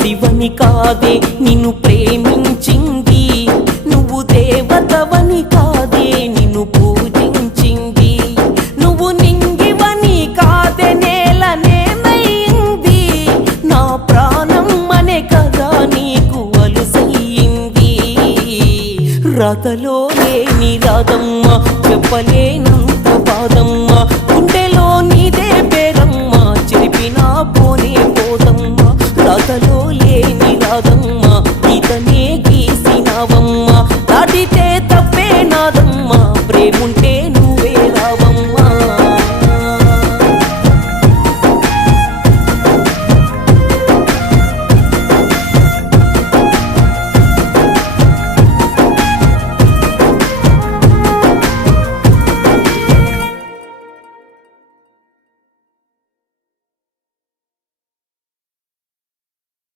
శివని కాదే నిన్ను ప్రేమించింది, నువ్వు దేవతవని కాదే నిన్ను పూజించింది, నువ్వు నింగివని కాదే నేలనేమైంది, నా ప్రాణం అనే కదా నీకు అలుసయ్యింది. రాతలో లేని రాదమ్మ, చెప్పలేనంత బాధమ్మ, గుండెలో నీదే పేరమ్మ, చెరిపినా పోనే పోదమ్మ. రాతలో లేని రాదమ్మ, ఇతనే